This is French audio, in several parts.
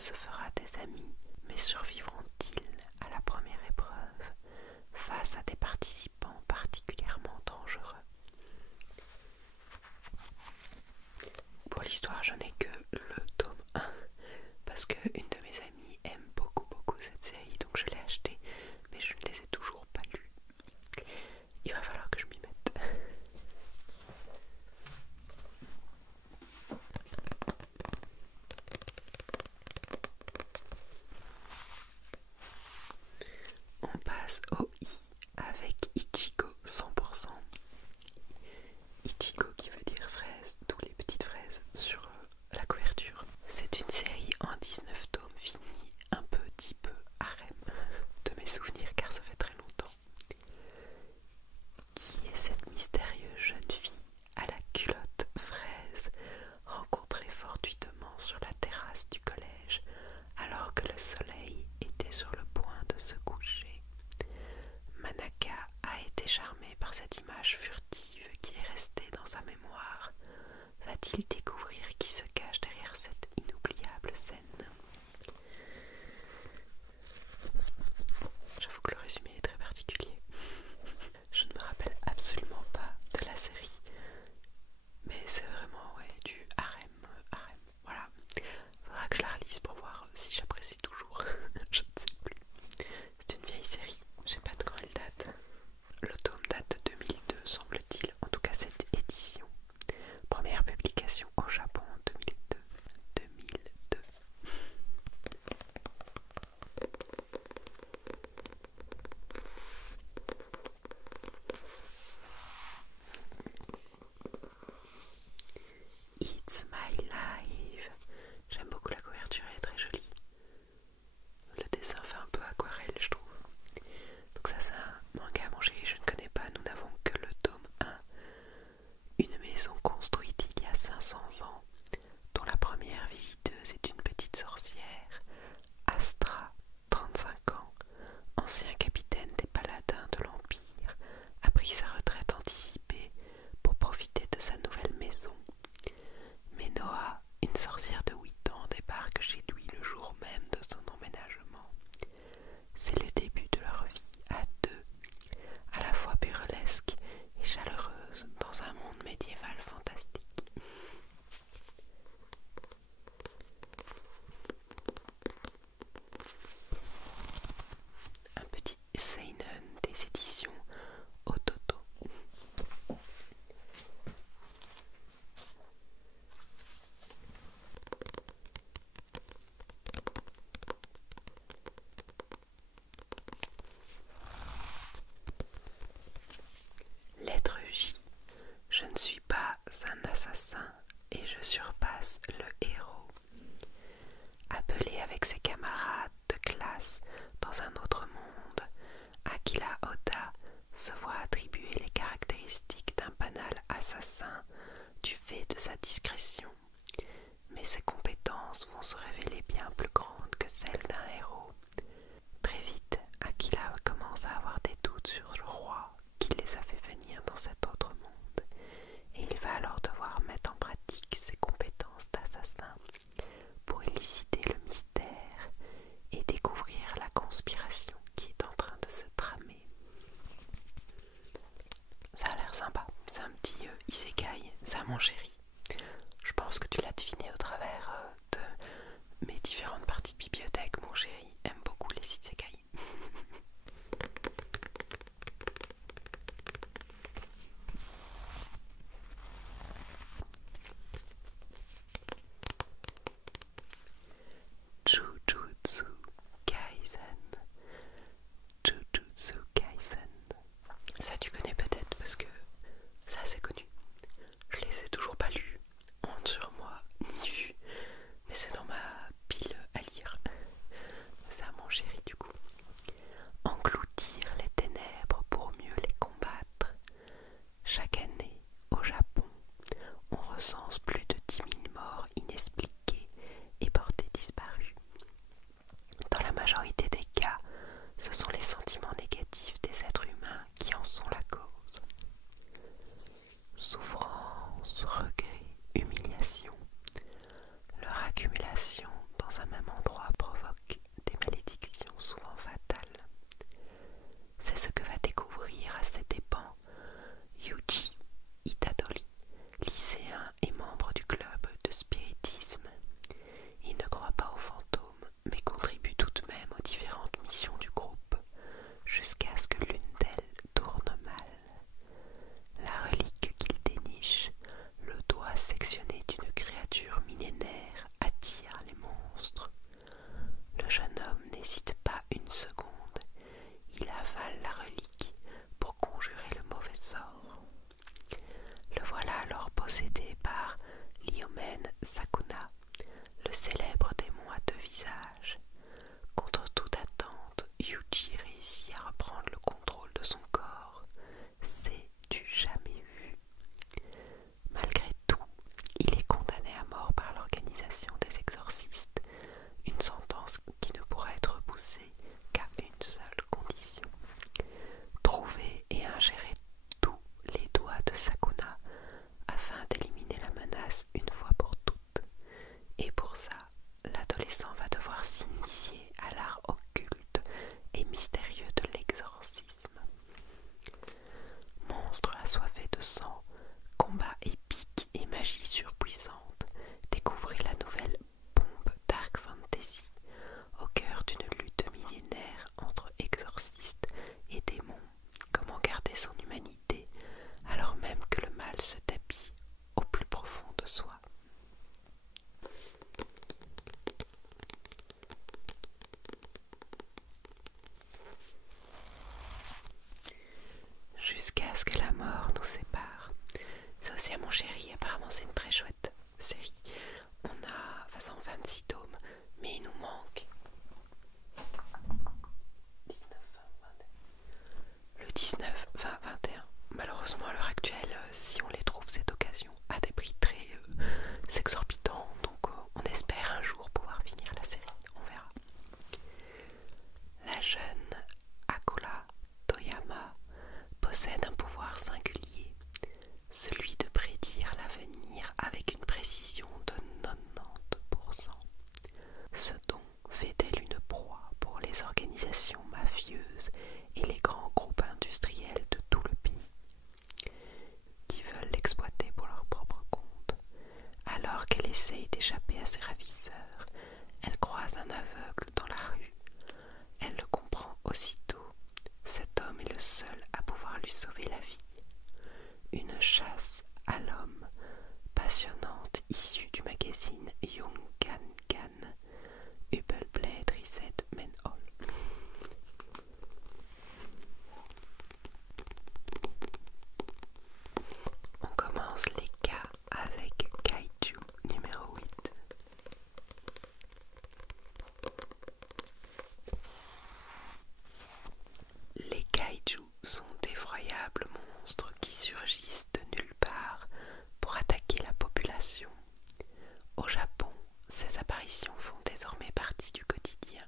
se fera des amis, mais survivront-ils à la première épreuve face à des participants particulièrement dangereux? Pour l'histoire, je n'ai que le tome 1 parce qu'une de mes amies aime beaucoup cette série, donc je l'ai acheté, mais je ne les ai toujours pas lus. Il va falloir que je m'y mette. On passe au I avec Ichigo 100%. Ichigo qui veut dire fraise, d'où les petites fraises sur la couverture. C'est une série en 19 tomes finie, un petit peu harem de mes souvenirs car ça fait très longtemps. Qui est cette mystérieuse jeune fille à la culotte fraise rencontrée fortuitement sur la terrasse du collège alors que le soleil était sur le point de se coucher? Manaka a été charmé par cette image furtive qui est restée dans sa mémoire. Va-t-il découvrir qui se cache derrière cette inoubliable scène? J'avoue que le résumé est très particulier. Je ne me rappelle absolument pas de la série, mais c'est vraiment du harem, voilà. Faudra que je la relise pour voir si j'apprécie toujours. Je ne sais plus. C'est une vieille série, je sais pas de quand elle date. Le tome date de 2002 semble-t-il, en tout cas cette édition. Première publication au Japon en 2002. It's My Life. J'aime beaucoup la couverture, elle est très jolie. Le dessin fait un peu aquarelle, je trouve. Donc ça c'est un manga, mon chéri, je ne connais pas, nous n'avons que le tome 1. Une maison construite il y a 500 ans, dont la première visiteuse est une petite sorcière. Astra, 35 ans, ancien capitaine des paladins de l'Empire, a pris sa retraite anticipée pour profiter de sa nouvelle maison. Mais Noah, une sorcière de 8 ans, débarque chez lui le jour même de son emménagement. C'est le début de leur vie à deux, à la fois burlesque et chaleureuse dans un monde médiéval fantastique. Un petit seinen des éditions Ototo. Lettre J. Je ne suis pas un assassin et je surpasse le héros. Appelé avec ses camarades de classe dans un autre monde, Akira Oda se voit attribuer les caractéristiques d'un banal assassin du fait de sa discrétion. Mais ses compétences vont se révéler bien plus grandes que celles d'un héros. Très vite, Akira commence à avoir des doutes sur le roi qui les a fait venir dans cet autre monde, et il va alors devoir mettre en pratique ses compétences d'assassin pour élucider le mystère et découvrir la conspiration qui est en train de se tramer. Ça a l'air sympa, c'est un petit isekai, ça mon chéri. Je pense que tu l'as deviné au travers de mes différentes parties de bibliothèque, mon chéri aime beaucoup les isekai. Jujutsu Kaisen. Jujutsu Kaisen. Ça tu connais peut-être parce que c'est assez connu. Je les ai toujours pas lus, honte sur moi, ni vus, mais c'est dans ma pile mystérieux de l'exorcisme. Monstres assoiffés de sang, combats épiques et magie surpuissante, découvrez la nouvelle bombe Dark Fantasy au cœur d'une lutte millénaire entre exorcistes et démons. Comment garder son humanité alors même que le mal se tapit au plus profond de soi. Jusqu'à ce que la mort nous sépare. C'est aussi à mon chéri, apparemment c'est une très chouette série. On a, enfin 26 tomes, mais il nous manque 19, 20, 21. Le 19, 20, 21. Malheureusement à l'heure actuelle, si on les trouve, c'est d'occasion à des prix très exorbitants. Donc on espère un jour pouvoir finir la série, on verra. La jeune Akula Toyama possède un pouvoir singulier, celui de prédire l'avenir avec une précision de 90%. Ce don fait d'elle une proie pour les organisations mafieuses et les grands groupes industriels de tout le pays, qui veulent l'exploiter pour leur propre compte. Alors qu'elle essaye d'échapper à ses ravisseurs, elle croise un aveugle dans la rue. Elle le comprend aussitôt. Cet homme est le seul à pouvoir lui sauver la vie. Une chasse à l'homme passionnante issue du magazine Young Gan Hubelblad Reset Men All. On commence les cas avec Kaiju numéro 8. Les kaiju sont d'effroyables monstres qui surgissent de nulle part pour attaquer la population. Au Japon, ces apparitions font désormais partie du quotidien.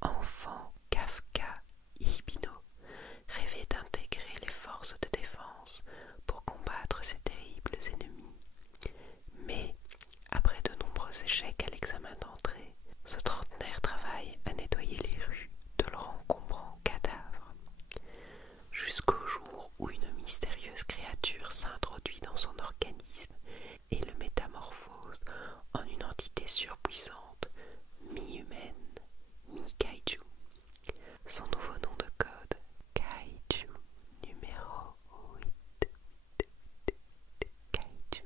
Enfant, Kafka Hibino rêvait d'intégrer les forces de défense pour combattre ces terribles ennemis. Mais, après de nombreux échecs à l'examen d'entrée, ce trentenaire travaille à nettoyer les rues de leur encombrant cadavre. Jusqu'au jour où une mystérieuse créature s'introduit dans son organisme et le métamorphose en une entité surpuissante, mi-humaine, mi-kaiju. Son nouveau nom de code, Kaiju numéro 8. Kaiju.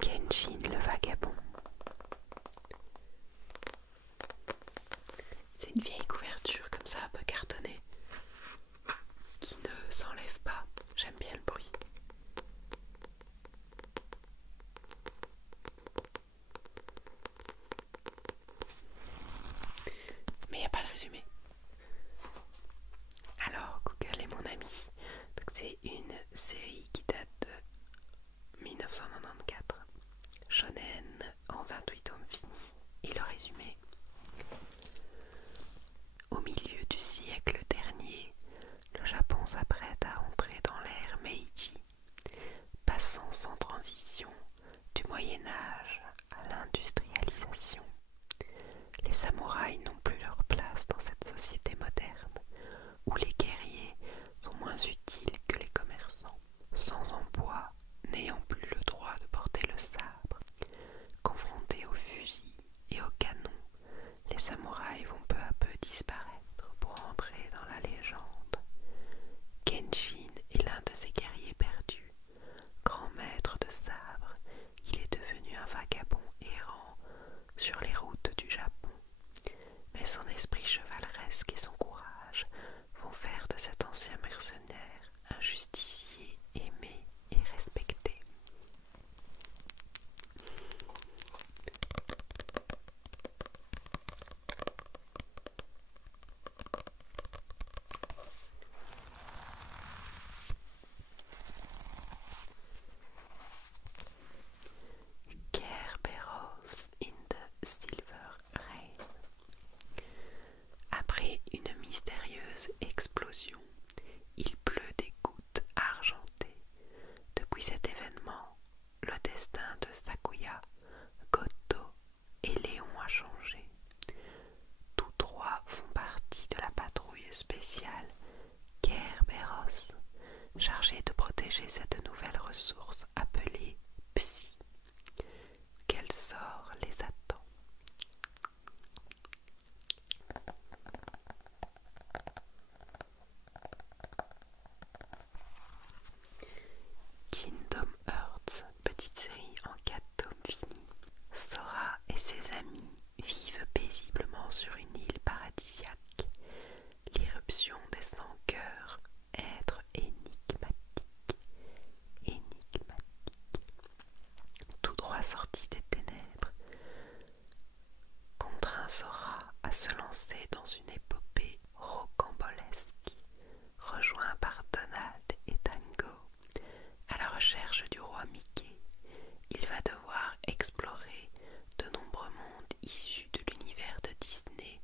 Kenshin le vagabond. C'est une vieille couverture comme ça un peu cartonnée qui ne s'enlève pas. J'aime bien le bruit. Mais il n'y a pas le résumé. Alors, Google est mon ami. C'est une série qui date de 1994. Shonen en 28 tomes finis. Et le résumé. Au milieu du siècle dernier, le Japon s'apprête à entrer dans l'ère Meiji, passant sans transition du Moyen-Âge à l'industrialisation. Les samouraïs n'ont plus leur place dans cette société moderne, où les guerriers sont moins utiles que les commerçants. Sans emploi, n'ayant plus le droit de porter le sabre, confrontés aux fusils et aux canons, les samouraïs vont peu à peu disparaître pour entrer dans la légende. Kenshin est l'un de ces guerriers perdus. Grand maître de sabre, il est devenu un vagabond errant sur les routes du Japon. Mais son esprit chevaleresque et son courage vont faire de cet ancien mercenaire un justicier aimé et respecté. Kerberos in the Silver Rain. Après une mystérieuse explosion, il pleut des gouttes argentées. Depuis cet événement, le destin de Sakuya, Léon a changé. Tous trois font partie de la patrouille spéciale Kerberos, chargée de protéger cette nouvelle ressource appelée Psy. Quel sort les attend? Kingdom Hearts, petite série en 4 tomes finis. Sora et ses amis vivent paisiblement sur une île paradisiaque. L'irruption des sans-cœurs, êtres énigmatiques, tout droit sortis des ténèbres, contraint Sora à se lancer dans une épopée rocambolesque, rejoint par Donald et Tango à la recherche du roi Mickey. Il va devoir explorer de nombreux mondes issus de l'univers de Disney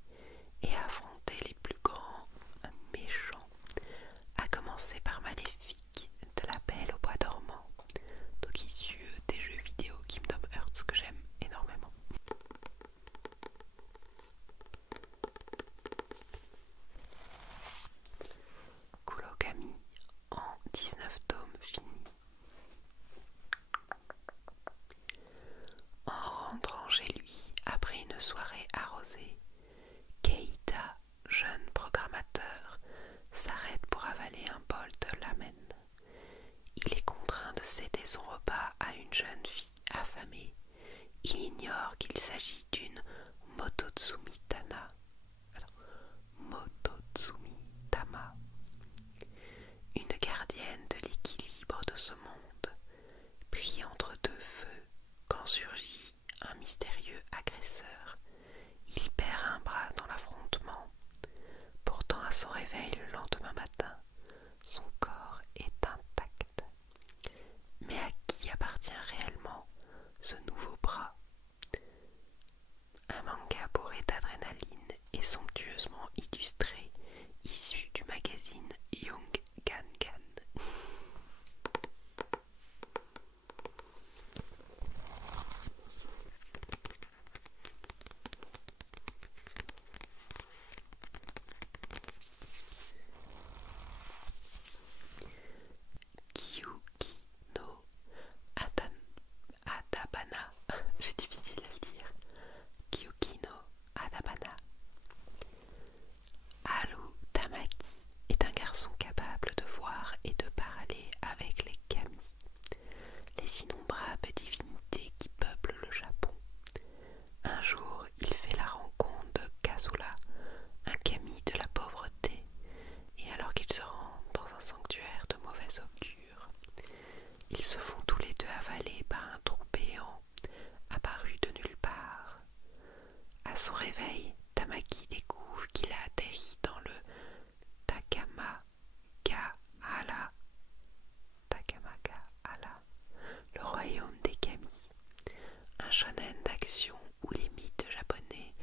et affronter les plus grands méchants, à commencer par Maléfique de La Belle au Bois dormant, donc issu des jeux vidéo Kingdom Hearts que j'aime énormément. Kulogami en 19 tomes finis. En rentrant chez lui après une soirée arrosée, Keita, jeune programmateur, s'arrête pour avaler un bol de lamen. Il est contraint de céder son repas à une jeune fille affamée. Il ignore qu'il s'agit d'une Mototsumi Tama, une gardienne de l'équilibre de ce monde. Puis entre deux feux, quand surgit un mystérieux agresseur, il perd un bras dans l'affrontement. Pourtant, à son réveil le lendemain matin, son corps est intact. Mais à qui appartient réellement ce nouveau bras? Un manga bourré d'adrénaline et somptueusement illustré, issu du magazine Young Gangan. Kyuki no Adabana, c'est difficile à le dire. Kyuki no Adabana. Haru Tamaki est un garçon capable de voir et de parler avec les kami, les innombrables divinités qui peuplent le Japon. Un jour, il fait la rencontre de Kazula, un kami de la pauvreté, et alors qu'ils se rendent dans un sanctuaire de mauvais augure, ils se font tous les deux avaler par un trou béant apparu de nulle part. À son réveil, Tamaki découvre qu'il a atterri dans le Takamaka-hara, le royaume des kami, un shonen d'action où les mythes japonais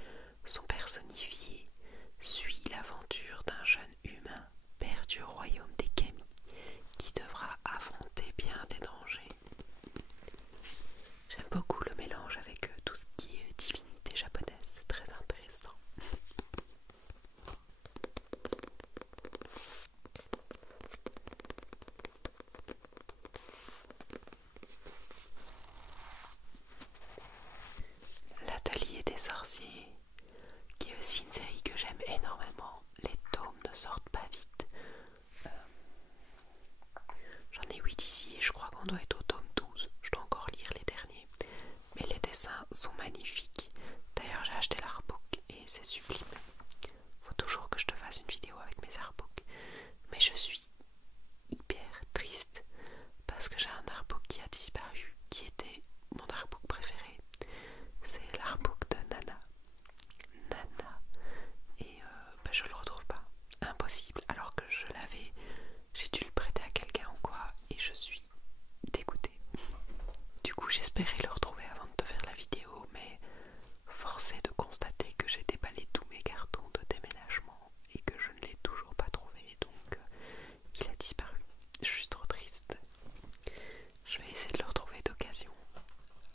sont personnifiés, suit l'aventure d'un jeune humain perdu au royaume des kami qui devra affronter bien des dangers. J'aime beaucoup le mélange avec tout ce qui est divinité japonaise, c'est très intéressant. L'Atelier des sorciers, qui est aussi une série que j'aime énormément. Les tomes ne sortent pas vite. J'en ai 8 ici et je crois qu'on doit être au tome 12. Je dois encore lire les derniers. Mais les dessins sont magnifiques. D'ailleurs, j'ai acheté l'artbook et c'est sublime. Faut toujours que je te fasse une vidéo avec mes artbooks. Mais je suis hyper triste parce que j'ai un artbook qui a disparu, qui était mon artbook préféré. C'est l'artbook de Nana. Et je le retrouve pas. Impossible. Alors que je l'avais, j'ai dû le prêter à quelqu'un ou quoi, et je suis dégoûtée. Du coup, j'espérais le retrouver avant de te faire la vidéo, mais force est de constater que j'ai déballé tous mes cartons de déménagement et que je ne l'ai toujours pas trouvé, donc il a disparu. Je suis trop triste. Je vais essayer de le retrouver d'occasion,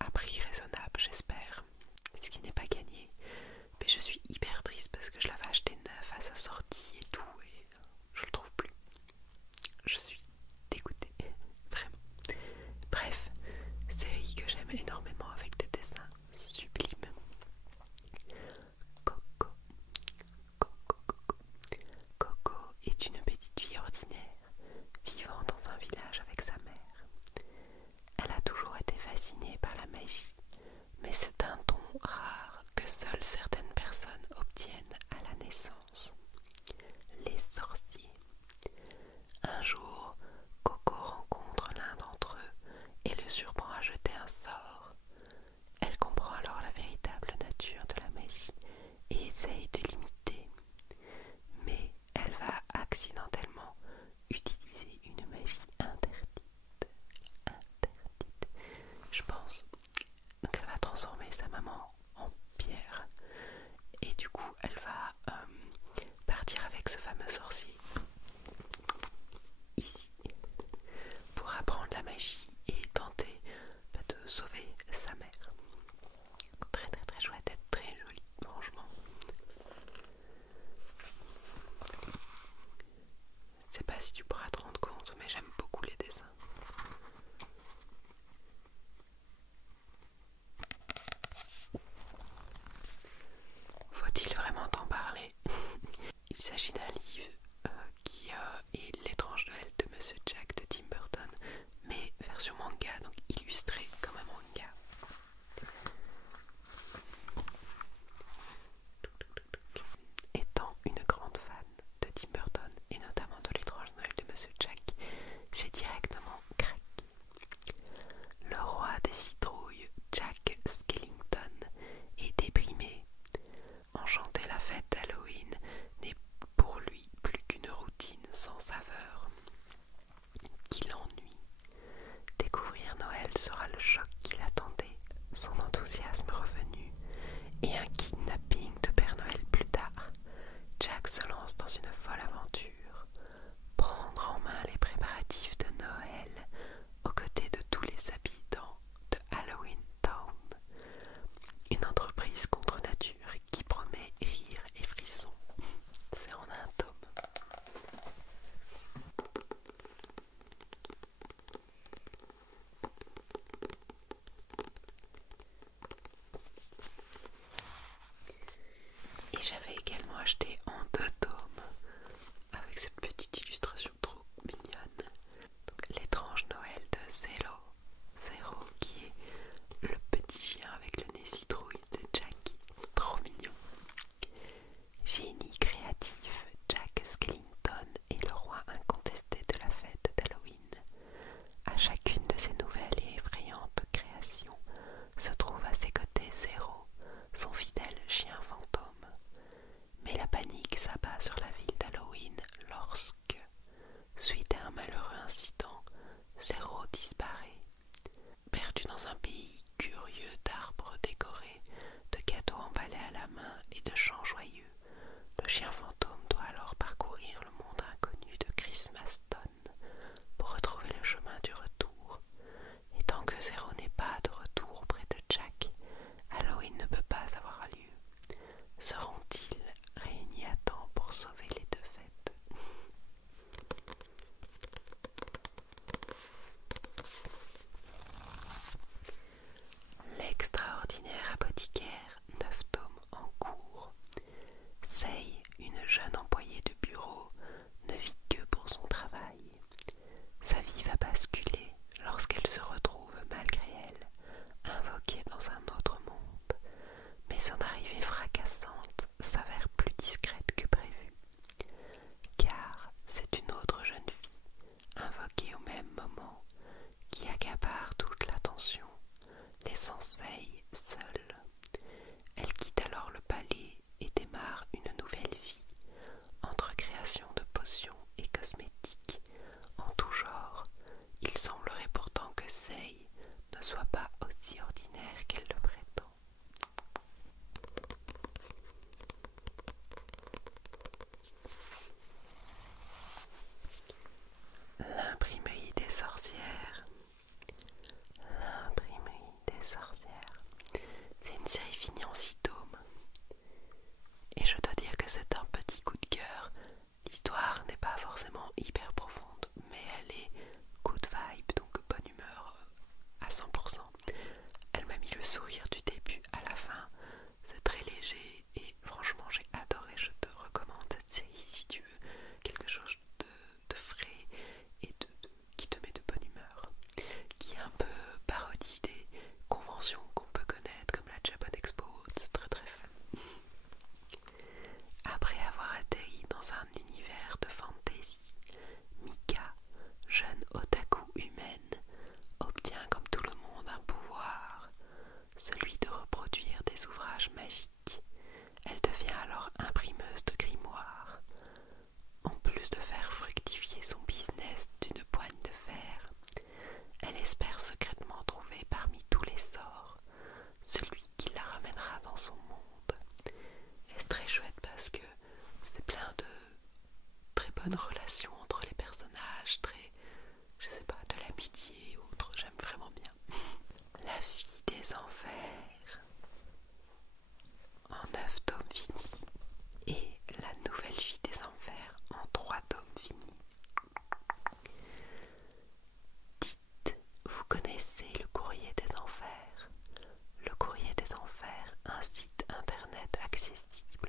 à prix raisonnable, j'espère. Ce qui n'est pas magie, mais c'est un don rare que seules certaines personnes obtiennent à la naissance. Les sorciers. Un jour, Coco rencontre l'un d'entre eux et le surprend à jeter un sort. Elle comprend alors la véritable nature de la magie et essaye de l'imiter. Mais elle va accidentellement utiliser une magie interdite. Je pense qu'elle va transformer sa maman en pierre. Et du coup, elle va partir avec ce fameux sorcier ici pour apprendre la magie et tenter de sauver sa mère. Très très très chouette, être très jolie, franchement. Je sais pas si tu pourras te rendre compte, mais j'aime beaucoup les dessins. Faut-il vraiment t'en parler? Il s'agit d'un livre qui est L'étrange Noël de Monsieur Jack de Tim Burton, mais version manga, donc illustré comme un manga. Étant une grande fan de Tim Burton et notamment de L'étrange Noël de Monsieur Jack, j'ai directement craqué. Le roi des citrouilles, Jack Skellington, est déprimé. Enchanter la fête d'Halloween n'est pour lui plus qu'une routine sans saveur qui l'ennuie. Découvrir Noël sera le choc qu'il attendait, son enthousiasme revenu et un kidnapping de Père Noël plus tard. Jack se lance dans une folle aventure, prendre en main les préparatifs de Noël aux côtés de tous les habitants de Halloween Town. Une entreprise contre nature qui promet rire et frissons. C'est en un tome. Et j'avais également acheté en 2 tomes avec cette petite illustration trop mignonne. Donc L'étrange Noël de Zero. Zero qui est le petit chien avec le nez citrouille de Jack. Trop mignon. Génie créatif, Jack Skellington est le roi incontesté de la fête d'Halloween. À chacune de ses nouvelles et effrayantes créations se trouve à ses côtés Zero, son fidèle chien fantôme. Mais la panique s'abat sur la ville d'Halloween lorsque, suite à un malheureux incident, Zero disparaît. Perdu dans un pays curieux d'arbres décorés, de gâteaux emballés à la main et de chants joyeux, le chien fantôme doit alors parcourir le monde inconnu de Christmaston pour retrouver le chemin du retour. Et tant que Zero n'est pas de retour auprès de Jack, Halloween ne peut pas avoir lieu. Seront-ils réunis à temps pour sauver les 2 fêtes? L'extraordinaire apothicaire, 9 tomes en cours. Sei, une jeune employée de bureau, ne vit que pour son travail. Sa vie va basculer lorsqu'elle se retrouve, malgré elle, invoquée dans un autre monde. Mais son arrivée fracassante s'avère plus discrète que prévu, car c'est une autre jeune fille, invoquée au même moment, qui accapare toute l'attention, laissant Sei seule. Elle quitte alors le palais et démarre une nouvelle vie, entre création de potions et cosmétiques, en tout genre. Il semblerait pourtant que Sei ne soit pas aussi ordinaire qu'elle le prétend. L'imprimerie des sorcières. L'imprimerie des sorcières. site internet accessible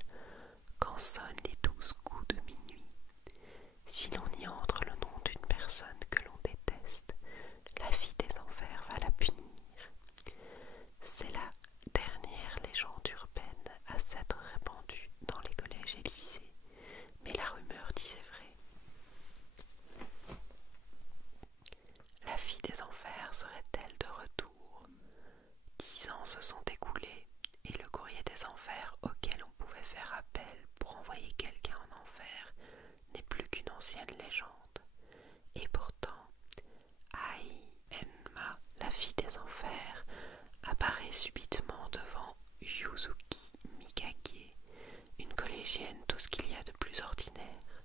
quand sonnent les 12 coups de minuit. Si l'on y entre le nom d'une personne que l'on déteste, la fille des enfers va la punir. C'est la dernière légende urbaine à s'être répandue dans les collèges et lycées, mais la rumeur disait vrai. La fille des enfers serait-elle de retour? 10 ans se sont écoulés et le courrier des enfers auquel on pouvait faire appel pour envoyer quelqu'un en enfer n'est plus qu'une ancienne légende. Et pourtant, Ai Enma, la fille des enfers, apparaît subitement devant Yuzuki Mikage, une collégienne tout ce qu'il y a de plus ordinaire.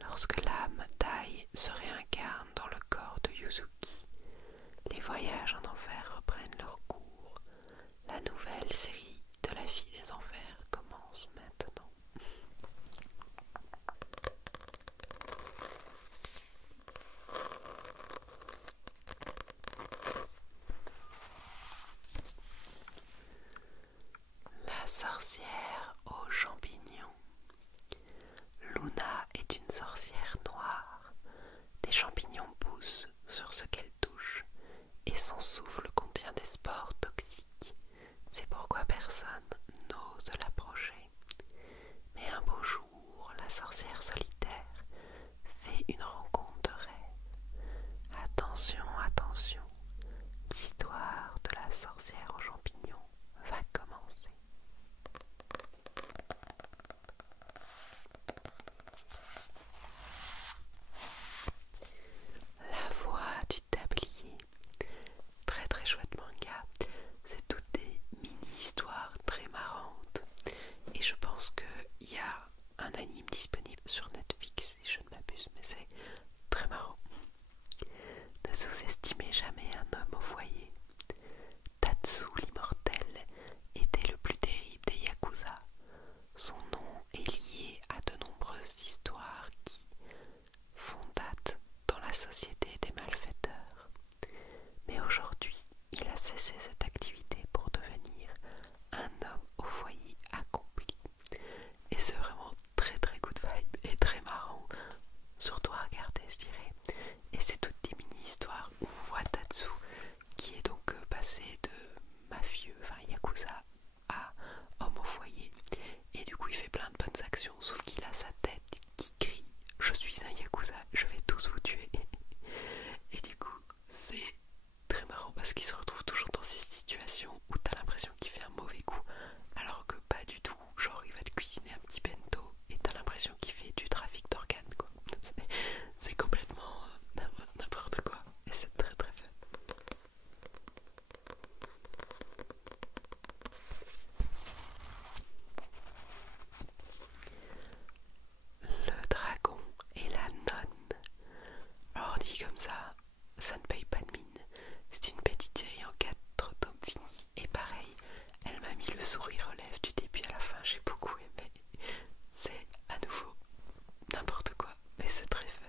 Lorsque l'âme d'Ai se réincarne dans le corps de Yuzuki, les voyages en enfer reprennent leur cours. La nouvelle série de la fille des enfers commence maintenant. La sorcière aux champignons. Luna est une sorcière noire. Des champignons poussent sur ce qu'elle touche et son souffle contient des spores toxiques. C'est pourquoi personne n'ose l'approcher. Mais un beau jour, la sorcière solitaire fait une rencontre de rêve. Attention, attention, l'histoire de la sorcière aux champignons va commencer. La voix du tablier. Très très chouette manga. C'est toutes des mini-histoires très marrantes. Et je pense qu'il y a un anime disponible sur Netflix si je ne m'abuse, mais c'est très marrant. Ne sous-estimez jamais un homme au foyer. Tatsu l'immortel était le plus terrible des Yakuza. Son nom est lié à de nombreuses histoires qui font date dans la société des malfaiteurs. Mais aujourd'hui, il a cessé cette activité pour devenir un homme au foyer accompli. Et c'est vraiment très très good vibe et très marrant, surtout à regarder je dirais. Et c'est toutes des mini-histoires où on voit Tatsu qui est donc passé de mafieux, enfin yakuza, à homme au foyer. Et du coup il fait plein de bonnes actions, sauf qu'il a sa tête qui crie « Je suis un yakuza, je vais tous vous tuer ». Et du coup c'est très marrant parce qu'il se retrouve toujours dans ces situations où t'as l'impression qu'il fait un mauvais coup alors que pas du tout. Genre il va te cuisiner un petit bento et t'as l'impression qu'il fait du trafic d'organes quoi. C'est complètement n'importe quoi et c'est très très fun. Le dragon et la nonne. Alors dit comme ça ne paye pas de mine. C'est une petite série en 4 tomes finis. Et pareil, elle m'a mis le sourire aux lèvres du début à la fin. J'ai beaucoup aimé. C'est à nouveau n'importe quoi, mais c'est très fun.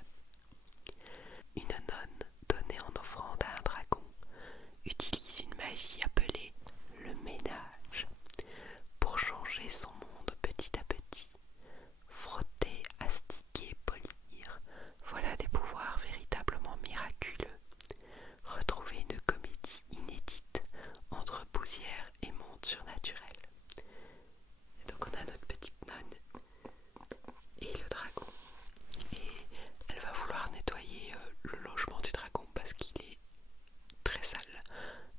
Une nonne donnée en offrande à un dragon utilise une magie appelée le ménage pour changer son monde petit à petit. Frotter, astiquer, polir, voilà des pouvoirs véritablement miraculeux. Retrouvez une comédie inédite entre poussière et monde surnaturel. Et donc on a notre petite nonne et le dragon. Et elle va vouloir nettoyer le logement du dragon parce qu'il est très sale.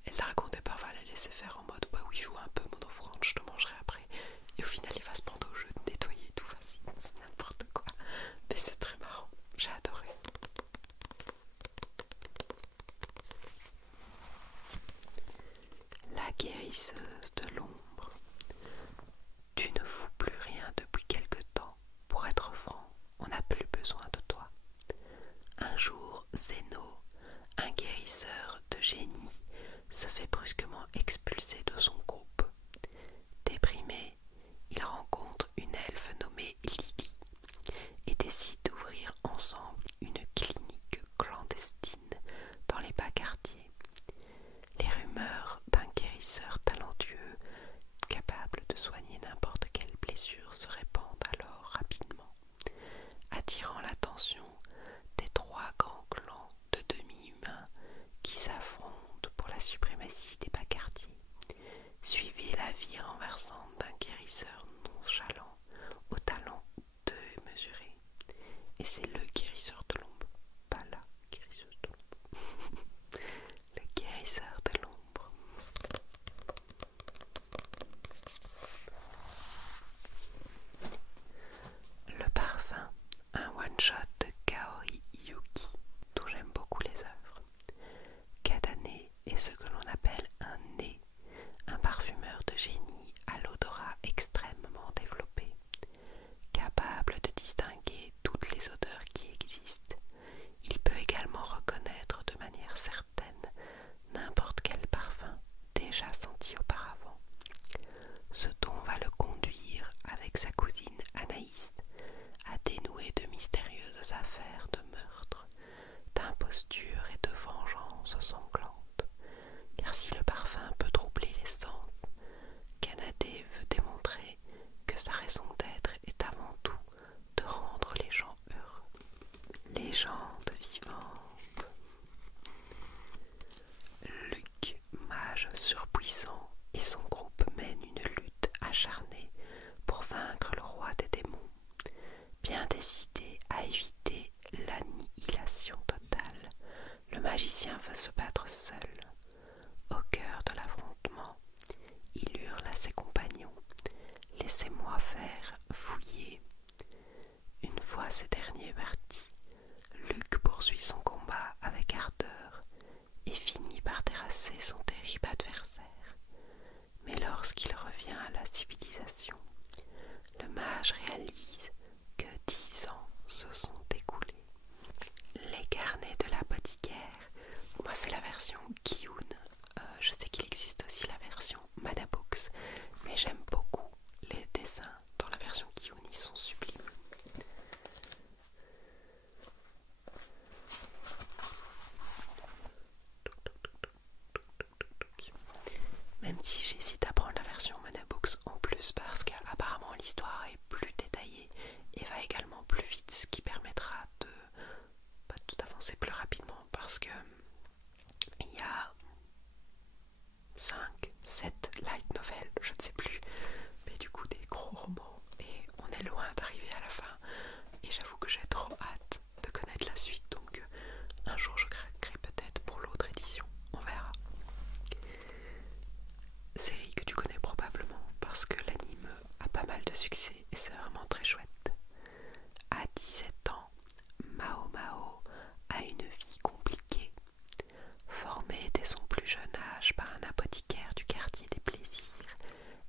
Et le dragon au départ va la laisser faire en mode bah oui, joue un peu mon offrande, je te mangerai après. Et au final il va se prendre au jeu de nettoyer tout, enfin, c'est n'importe quoi. Mais c'est très marrant, j'ai adoré. La guérisseuse de l'ombre. Tu ne fous plus rien depuis quelque temps. Pour être franc, on n'a plus besoin de toi. Un jour, Zeno, un guérisseur de génie, se fait brusquement expulser de son groupe. Déprimé, il rencontre une elfe nommée Lily et décide d'ouvrir ensemble une clinique clandestine dans les bas quartiers. Les rumeurs d'un guérisseur talentueux est ce que l'on appelle un nez, un parfumeur de génie à l'odorat extrêmement développé, capable de distinguer toutes les odeurs qui existent. Il peut également reconnaître de manière certaine n'importe quel parfum déjà senti auparavant. Ce don va le conduire, avec sa cousine Anaïs, à dénouer de mystérieuses affaires de meurtre, d'imposture et de vengeance sanglante. Car si le parfum peut troubler les sens, Canadé veut démontrer que sa raison d'être est avant tout de rendre les gens heureux. Légende vivante. Luc, mage surpuissant, et son groupe mènent une lutte acharnée pour vaincre le roi des démons, bien décidé à éviter l'annihilation totale. Le magicien veut se battre seul. Au cœur de l'affrontement, il hurle à ses compagnons: laissez-moi faire, fouiller. Une fois ces derniers partis, Luc poursuit son combat avec ardeur et finit par terrasser son terrible adversaire. Mais lorsqu'il revient à la civilisation, le mage réalise que 10 ans se sont écoulés. Les carnets de l'apothicaire, moi c'est la version Kiyun. Je sais qu'il existe aussi la version Madabooks, mais j'aime beaucoup les dessins dans la version Kiyun, ils sont sublimes. Même si j'hésite à prendre la version Madabooks en plus parce qu'apparemment l'histoire est plus détaillée et va également plus vite, ce qui permettra de d'avancer plus rapidement parce que il y a 5, 7 light novels, je ne sais plus, mais du coup des gros romans et on est loin d'arriver à la fin et j'avoue que j'ai trop hâte de connaître la suite, donc un jour je craquerai peut-être pour l'autre édition, on verra. Série que tu connais probablement parce que l'anime a pas mal de succès et c'est vraiment très chouette. À 17 ans, Mao Mao a une vie compliquée. Formée dès son plus jeune âge par un apothicaire du quartier des plaisirs,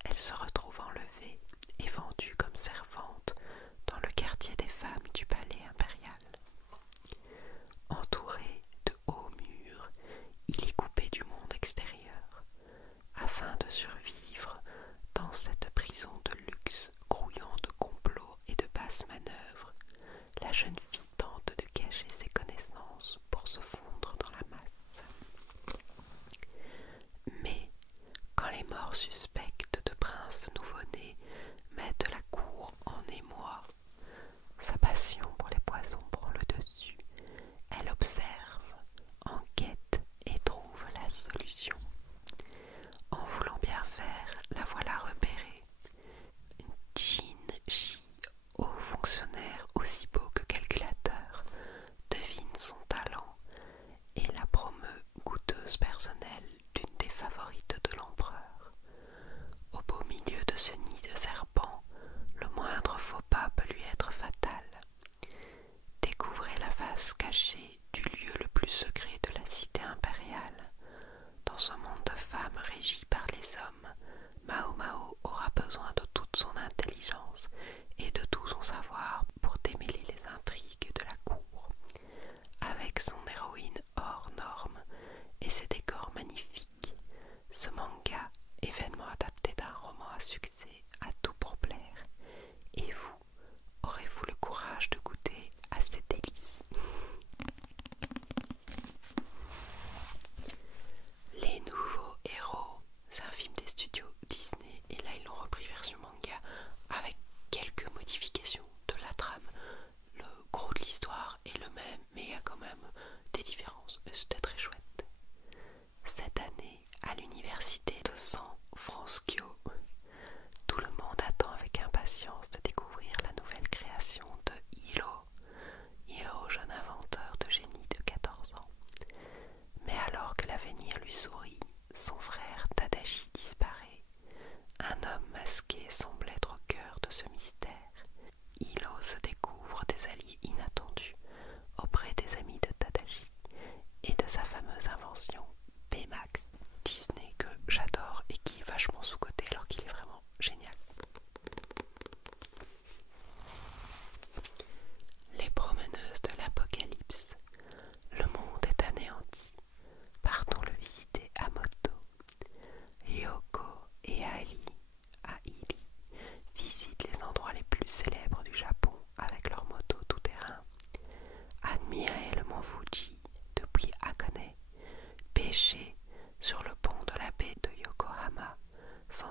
elle se retrouve enlevée et vendue comme servante dans le quartier des femmes du palais impérial. Entouré de hauts murs, il est coupé du monde extérieur. Afin de survivre dans cette prison de luxe grouillant de complots et de basses manœuvres, la jeune fille tente de cacher ses connaissances pour se fondre dans la masse. Mais quand les morts suspectes de princes nouveau-nés mettent la cour en émoi, sa passion pour les poisons prend le dessus. Elle observe, enquête et trouve la solution. En voulant bien faire, la voilà repérée. Jin Shi, haut fonctionnaire aussi beau que calculateur, devine son talent et la promeut goûteuse personnelle d'une des favorites de l'empereur. Au beau milieu de ce nid de serpents, le moindre faux pas peut lui être fatal. Découvrez la face cachée du lieu le plus secret de la cité impériale. Dans ce monde de femmes régi par les hommes, Mao Mao aura besoin de toute son intelligence et de tout son savoir pour démêler les intrigues de la cour. Avec son héroïne hors norme et ses décors magnifiques, ce manga, événement adapté d'un roman à succès, a tout pour plaire. Et vous, aurez-vous le courage de goûter à ces délices? Les nouveaux héros, c'est un film des studios Disney et là ils l'ont repris version manga avec quelques modifications de la trame. Le gros de l'histoire est le même mais il y a quand même des différences et c'était très chouette. Cette année, à l'université de San Francisco, tout le monde attend avec impatience de découvrir la nouvelle création de Hiro, jeune inventeur de génie de 14 ans. Mais alors que l'avenir lui sourit, son frère Tadashi disparaît. Un homme masqué semble être au cœur de ce mystère. Hiro se découvre des alliés inattendus auprès des amis de Tadashi et de sa fameuse invention Baymax.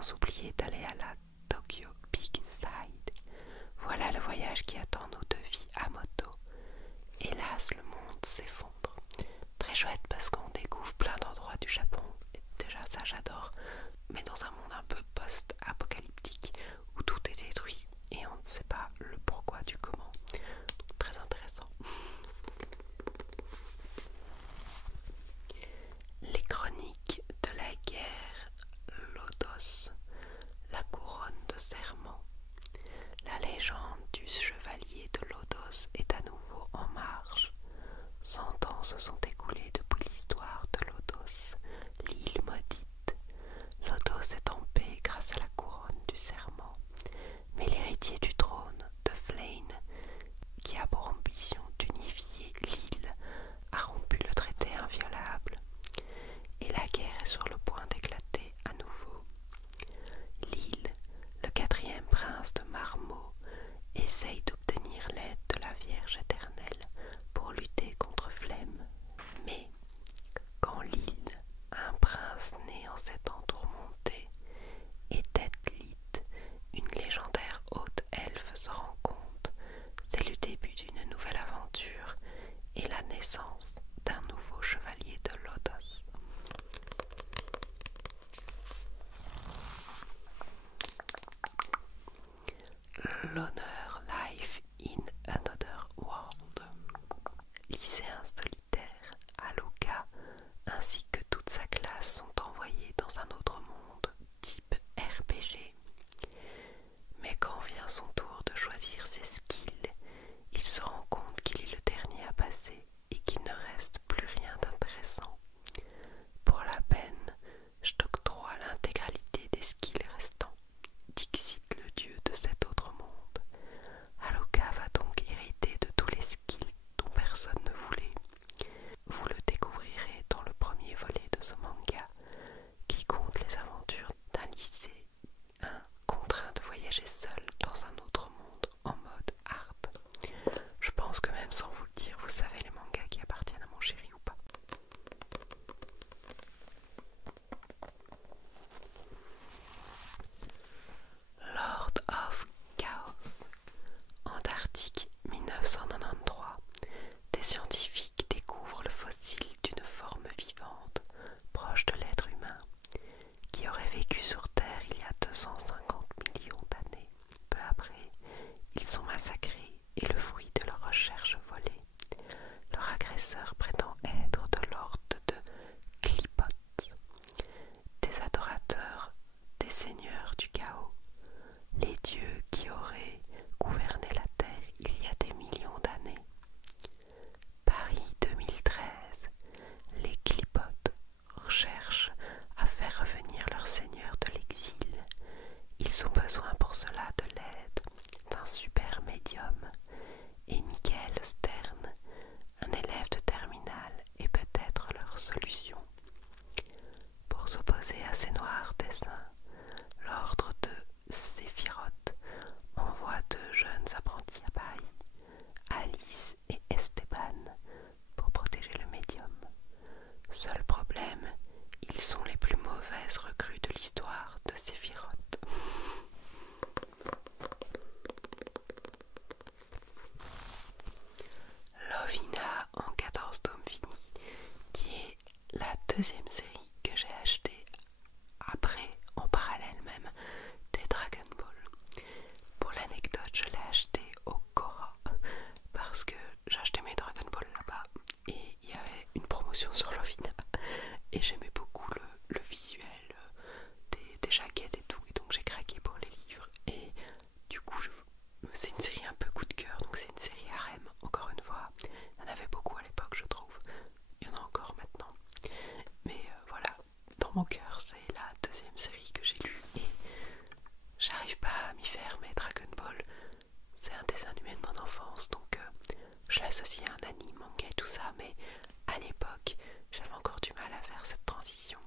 sans oublier d'aller à la Tokyo Big Side. Voilà le voyage qui attend nos deux vies à moto. Hélas, le monde s'effondre. Très chouette parce qu'on découvre plein d'endroits du Japon. Et déjà ça j'adore. Mais dans un monde un peu post-apocalyptique où tout est détruit et on ne sait pas le pourquoi du comment. Donc, très intéressant. Les chroniques de la guerre Lodos, la couronne de serment. La légende du chevalier de Lodos est à nouveau en marche. 100 ans se sont écoulés depuis l'histoire de Lodos, l'île maudite. Lodos est en paix grâce à la couronne du serment, mais l'héritier du trône de Flaine, qui a pour ambition d'unifier l'île, a rompu le traité inviolable, et la guerre est sur le point d'éclater à nouveau. L'île, le quatrième prince de Marmot, essaye d'obtenir l'aide de la Vierge éternelle pour lutter contre Flemme. Mais quand l'île, un prince né en ces temps tourmentés, et Tête-Lite, une légendaire haute elfe, se rend compte, c'est le début d'une nouvelle aventure et la naissance d'un nouveau chevalier de Lodos. L'honneur Life in Another World. Lycéen solitaire, Aloka ainsi que toute sa classe sont envoyés dans un autre monde type RPG. Mais quand vient son tour de choisir ses skills, il se rend compte qu'il est le dernier à passer et qu'il ne reste plus rien d'intéressant. Pour la peine, je t'octroie l'intégralité des skills restants. Dixit le dieu de cet autre monde. Aloka va donc hériter de tous les skills dont personne ne voulait. Vous le découvrirez dans le premier volet de ce manga qui compte les aventures d'un lycéen contraint de voyager seul dans un autre monde en mode hard. Je pense que même sans vous le dire, vous savez les mangas qui appartiennent à mon chéri ou pas. Lord of Chaos. Antarctique 1993. Des scientifiques découvrent le fossile d'une forme vivante proche de l'être humain qui aurait vécu sur Terre il y a 250 millions d'années. Peu après, ils sont massacrés et le fruit de leur recherche volé. Leur agresseur prétend être de l'ordre de Clipotes, des adorateurs des seigneurs du chaos, les dieux qui auraient gouverné la Terre il y a des millions d'années. Paris 2013. Les Clipotes recherchent à faire revenir leur seigneur de l'exil. Ils ont besoin pour cela de l'aide d'un super médium, et Michael Stern, un élève de terminale, est peut-être leur solution. Pour s'opposer à ces noirs desseins, l'ordre de Séphiroth envoie deux jeunes apprentis à Paris, Alice et Esteban, pour protéger le médium. Seul problème, ils sont les plus mauvaises recrues de l'histoire de Séphiroth. Lovina en 14 tomes finis, qui est la deuxième série que j'ai achetée après, en parallèle même, des Dragon Ball. Pour l'anecdote, je l'ai acheté au Cora parce que j'achetais mes Dragon Ball là-bas et il y avait une promotion sur Lovina et j'aimais beaucoup le visuel des jaquettes et tout, et donc j'ai craqué pour les livres. Et du coup c'est une série un peu coup de cœur, donc c'est une série harem, encore une fois. Il y en avait beaucoup à l'époque, je trouve, il y en a encore maintenant, mais voilà, dans mon cœur c'est la deuxième série que j'ai lue et j'arrive pas à m'y faire. Mais Dragon Ball, c'est un dessin animé de mon enfance, donc je l'associe à un anime, manga et tout ça, mais à l'époque j'avais encore du mal à faire cette transition.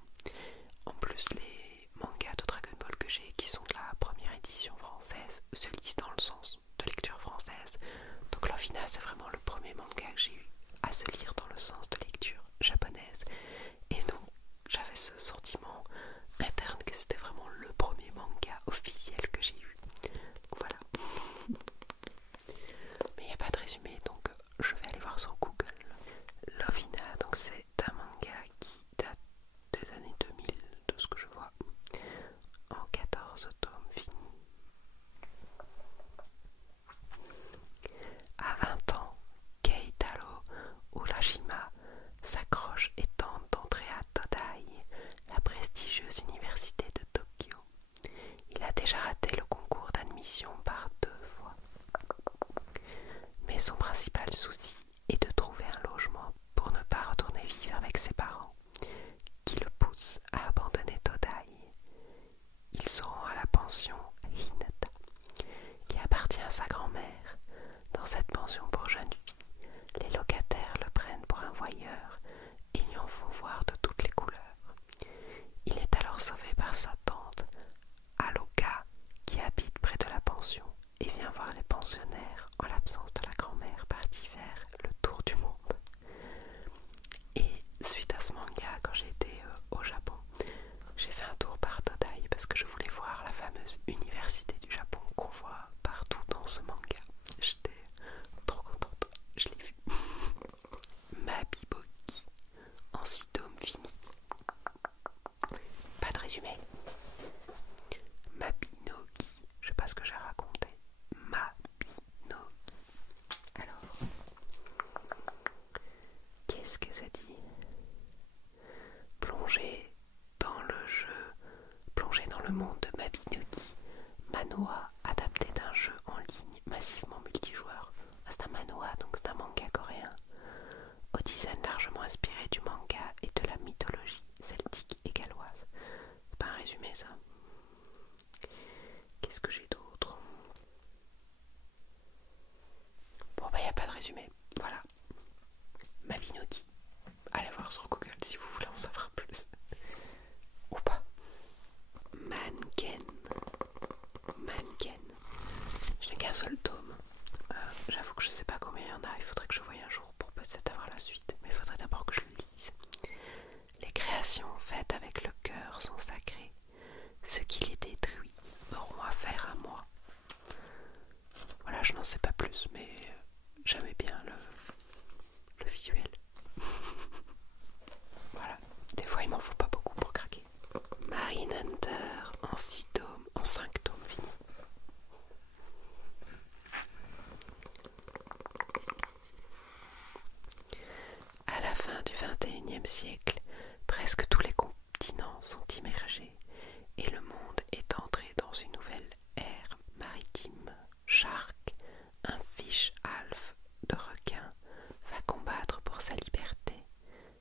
En plus, les mangas de Dragon Ball que j'ai, qui sont de la première édition française, se lisent dans le sens de lecture française. Donc Lovina, c'est vraiment le premier manga que j'ai eu à se lire dans le sens de lecture japonaise. Et donc j'avais ce sentiment résumé. Mabinogi, je sais pas ce que j'ai raconté. Mabinogi. Alors, qu'est-ce que ça dit? Plonger dans le jeu, plonger dans le monde de Mabinogi, manhwa adapté d'un jeu en ligne massivement multijoueur. C'est un manhwa, donc c'est un manga coréen, au design largement inspiré du manga et de la mythologie celtique et galloise. C'est pas un résumé ça. Qu'est-ce que j'ai d'autre? Bon bah y a pas de résumé, voilà. Mabinogi. Allez voir sur Google si vous voulez en savoir plus. Ou pas. Manken. Manken. Je n'ai qu'un seul tome. J'avoue que je sais pas combien il y en a. Il faudrait que je voie un jour pour peut-être avoir la suite. Mais il faudrait d'abord que je le lise. Les créations faites avec le cœur sont sacrées. Ceux qui les détruisent auront affaire à moi. Voilà, je n'en sais pas plus, mais j'aimais bien le visuel. Voilà, des fois il m'en faut pas beaucoup pour craquer. Marine Hunter en 6 tomes, en 5 tomes finis. À la fin du XXIe siècle, presque tous les continents sont immergés et le monde est entré dans une nouvelle ère maritime. Shark, un fish alf de requin, va combattre pour sa liberté.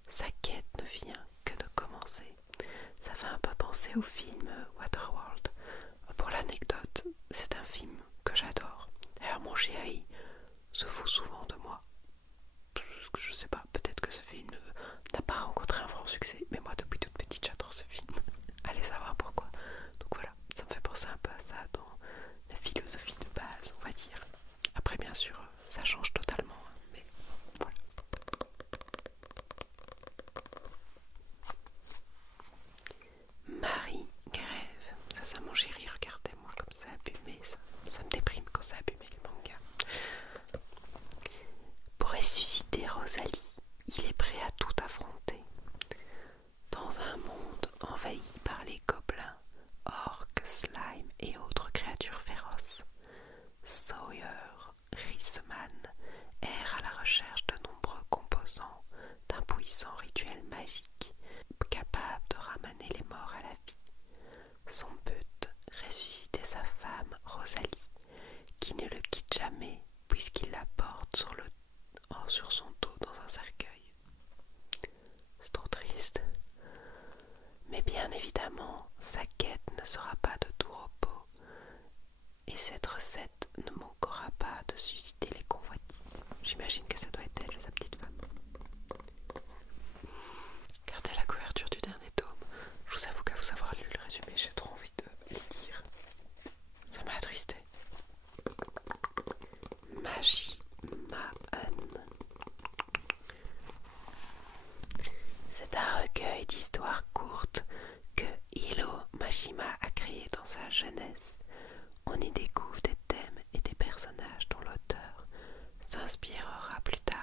Sa quête ne vient que de commencer. Ça fait un peu penser au film Waterworld. Pour l'anecdote, c'est un film que j'adore. D'ailleurs, mon chéri se fout souvent de moi. Je sais pas, peut-être que ce film n'a pas rencontré un franc succès, mais moi depuis toute petite j'adore ce film. Allez savoir pourquoi. Donc voilà, ça me fait penser un peu à ça dans la philosophie de base, on va dire. Après bien sûr, ça change totalement, hein, mais voilà. Marie Grève, ça mon chéri, regardez-moi comme ça abîmé, ça me déprime quand ça abîmé les mangas. Pour ressusciter Rosalie, il est prêt à tout affronter. Dans un monde envahi par les gobelins, orques, slimes et autres créatures féroces, Sawyer Risman erre à la recherche de nombreux composants d'un puissant rituel magique capable de ramener les morts à la vie. Son but, ressusciter sa femme Rosalie, qui ne le quitte jamais puisqu'il la porte sur son dos dans un cercueil. C'est trop triste. Mais bien évidemment, sa quête ne sera pas de tout repos et cette recette ne manquera pas de susciter les convoitises. J'imagine que ça doit être elle, sa petite femme. Regardez la couverture du dernier tome. Je vous avoue qu'à vous avoir lu le résumé, j'ai trop envie de les lire. Ça m'a attristé. Magie Maan. C'est un recueil d'histoires courtes que Hiro Mashima a créé dans sa jeunesse. On y découvre des thèmes et des personnages dont l'auteur s'inspirera plus tard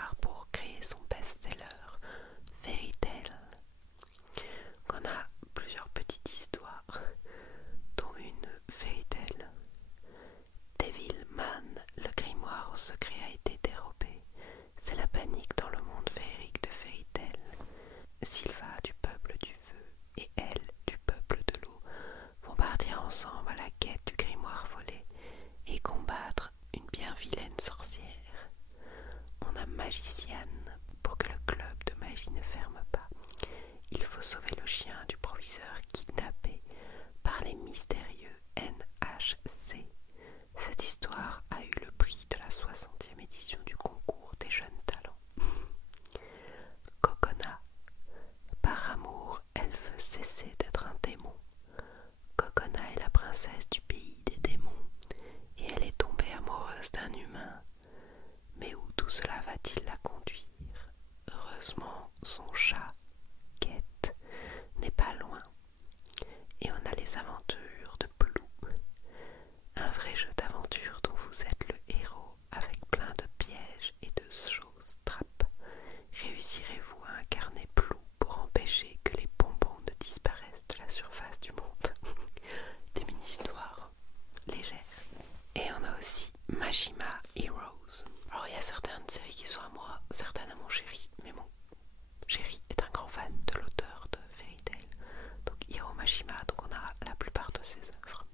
de ses œuvres.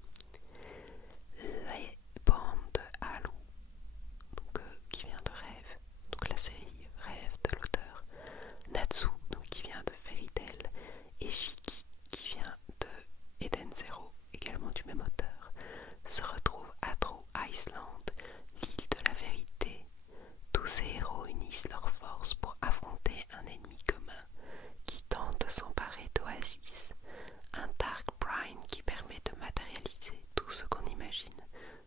Les bandes de Haru, qui vient de Rêve, donc la série Rêve de l'auteur, Natsu, donc qui vient de Fairy Tail, et Shiki, qui vient de Eden Zero, également du même auteur, se retrouvent à True Iceland, l'île de la vérité. Tous ces héros unissent leurs forces pour affronter un ennemi commun qui tente de s'emparer d'Oasis, un Dark Brine qui permet de matérialiser tout ce qu'on imagine.